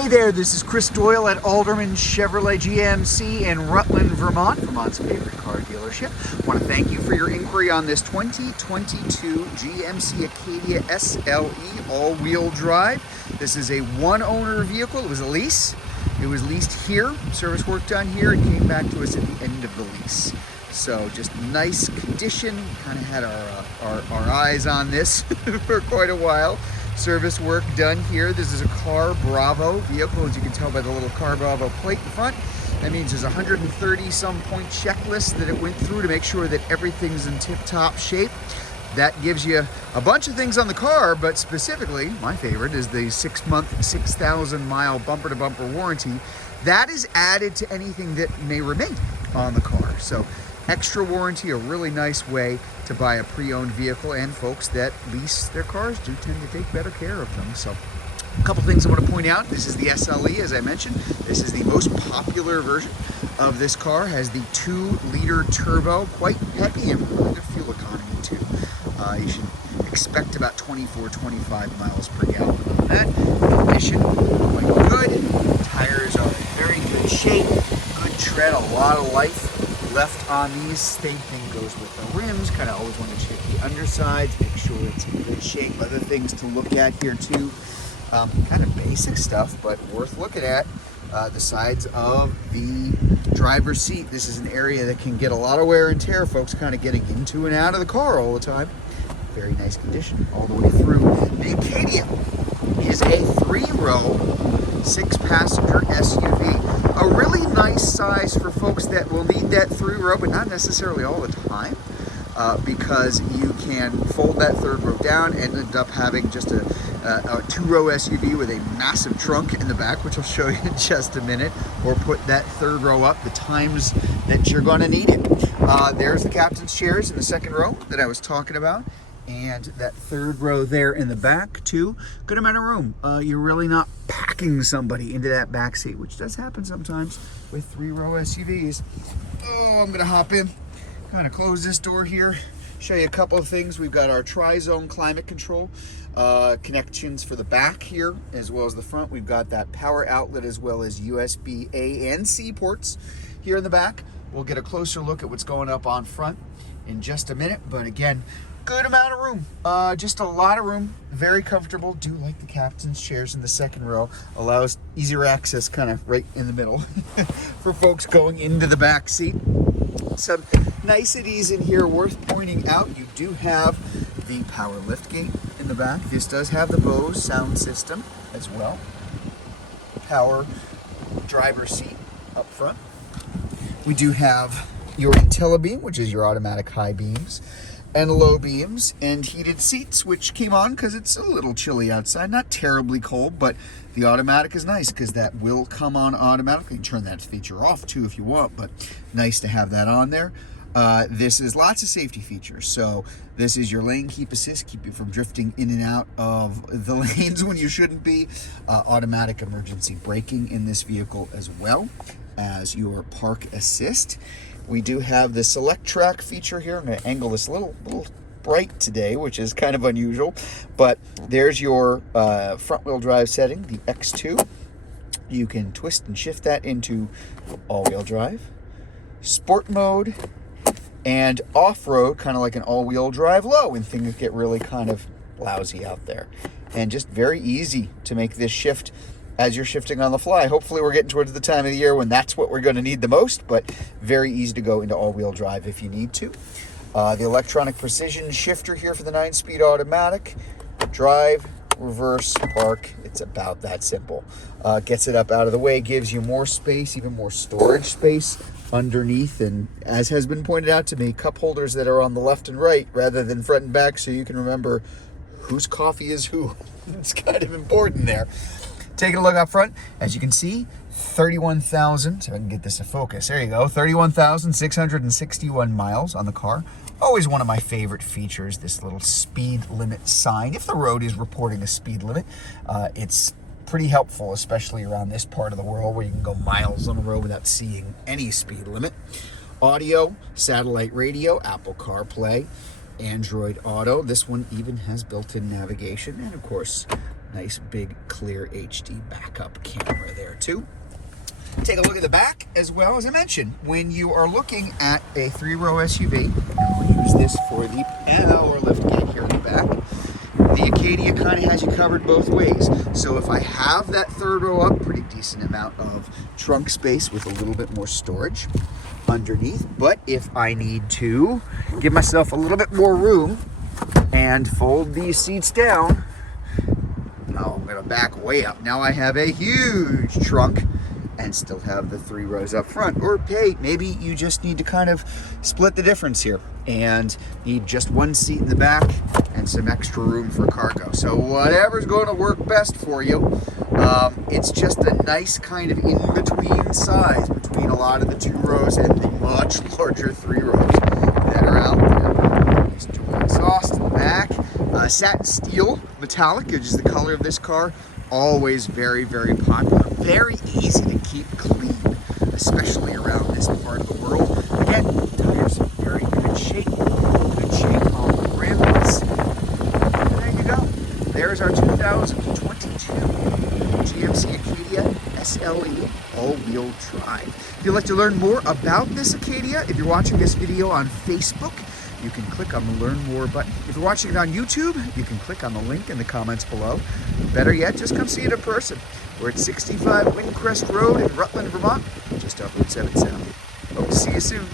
Hey there, this is Chris Doyle at Alderman Chevrolet GMC in Rutland, Vermont's favorite car dealership. I want to thank you for your inquiry on this 2022 GMC Acadia SLE all-wheel drive. This is a one-owner vehicle. It was a lease. It was leased here, service work done here, and came back to us at the end of the lease. So just nice condition. Kind of had our eyes on this for quite a while. Service work done here. This is a Car Bravo vehicle, as you can tell by the little Car Bravo plate in front. That means there's 130 some point checklist that it went through to make sure that everything's in tip-top shape. That gives you a bunch of things on the car, but specifically, my favorite is the 6-month, 6,000 mile bumper-to-bumper warranty. That is added to anything that may remain on the car. So extra warranty, a really nice way to buy a pre-owned vehicle, and folks that lease their cars do tend to take better care of them. So a couple things I want to point out. This is the SLE, as I mentioned. This is the most popular version of this car. Has the 2-liter turbo, quite peppy and really good fuel economy too. You should expect about 24-25 miles per gallon on that. Condition, quite good. Tires are in very good shape. Good tread, a lot of life left on these. Same thing goes with the rims. Kind of always want to check the undersides, make sure it's in good shape. Other things to look at here too. Kind of basic stuff, but worth looking at. The sides of the driver's seat. This is an area that can get a lot of wear and tear, folks kind of getting into and out of the car all the time. Very nice condition all the way through. The Acadia is a 3-row, 6-passenger SUV. A really nice size for folks that will need that 3-row, but not necessarily all the time, because you can fold that 3rd row down and end up having just a 2-row SUV with a massive trunk in the back, which I'll show you in just a minute, or put that 3rd row up the times that you're going to need it. There's the captain's chairs in the 2nd row that I was talking about, and that 3rd row there in the back too. Good amount of room. You're really not packing somebody into that back seat, which does happen sometimes with 3-row SUVs. Oh, I'm gonna hop in, kind of close this door here, show you a couple of things. We've got our tri-zone climate control connections for the back here as well as the front. We've got that power outlet as well as USB A and C ports here in the back. We'll get a closer look at what's going up on front in just a minute, but again, good amount of room, just a lot of room, very comfortable. Do like the captain's chairs in the 2nd row, allows easier access kind of right in the middle for folks going into the back seat. Some niceties in here worth pointing out. You do have the power lift gate in the back. This does have the Bose sound system as well. Power driver seat up front. We do have your IntelliBeam, which is your automatic high beams and low beams, and heated seats, which came on because it's a little chilly outside. Not terribly cold, but the automatic is nice because that will come on automatically. You can turn that feature off too if you want, but nice to have that on there. This is lots of safety features. So this is your lane keep assist, keep you from drifting in and out of the lanes when you shouldn't be. Automatic emergency braking in this vehicle, as well as your park assist. We do have the select track feature here. I'm going to angle this a little bright today, which is kind of unusual, but there's your front wheel drive setting, the X2. You can twist and shift that into all-wheel drive, sport mode, and off-road, kind of like an all-wheel drive low when things get really kind of lousy out there. And just very easy to make this shift as you're shifting on the fly. Hopefully we're getting towards the time of the year when that's what we're going to need the most, but very easy to go into all-wheel drive if you need to. The electronic precision shifter here for the 9-speed automatic. Drive, reverse, park. It's about that simple. Gets it up out of the way, gives you more space, even more storage space underneath, and as has been pointed out to me, cup holders that are on the left and right rather than front and back, so you can remember whose coffee is who. It's kind of important there. Taking a look up front, as you can see, 31,000, so I can get this to focus. There you go, 31,661 miles on the car. Always one of my favorite features, this little speed limit sign. If the road is reporting a speed limit, it's pretty helpful, especially around this part of the world where you can go miles on the road without seeing any speed limit. Audio, satellite radio, Apple CarPlay, Android Auto. This one even has built-in navigation, and of course, Nice big clear HD backup camera there too. Take a look at the back as well. As I mentioned, when you are looking at a 3-row SUV, I'll use this for the power lift gate here in the back. The Acadia kind of has you covered both ways. So if I have that 3rd row up, pretty decent amount of trunk space with a little bit more storage underneath. But if I need to give myself a little bit more room and fold these seats down, oh, I'm gonna back way up. Now I have a huge trunk and still have the 3 rows up front. Or hey, maybe you just need to kind of split the difference here and need just 1 seat in the back and some extra room for cargo. So whatever's going to work best for you. It's just a nice kind of in-between size between a lot of the 2 rows and the much larger 3 rows that are out there. Nice dual exhaust in the back. Satin steel metallic, which is the color of this car. Always very, very popular. Very easy to keep clean, especially around this part of the world. Again, tires in very good shape. Good shape on the rims. And there you go. There's our 2022 GMC Acadia SLE all-wheel drive. If you'd like to learn more about this Acadia, if you're watching this video on Facebook, you can click on the Learn More button. If you're watching it on YouTube, you can click on the link in the comments below. Better yet, just come see it in person. We're at 65 Windcrest Road in Rutland, Vermont, just off Route 77. Hope to see you soon.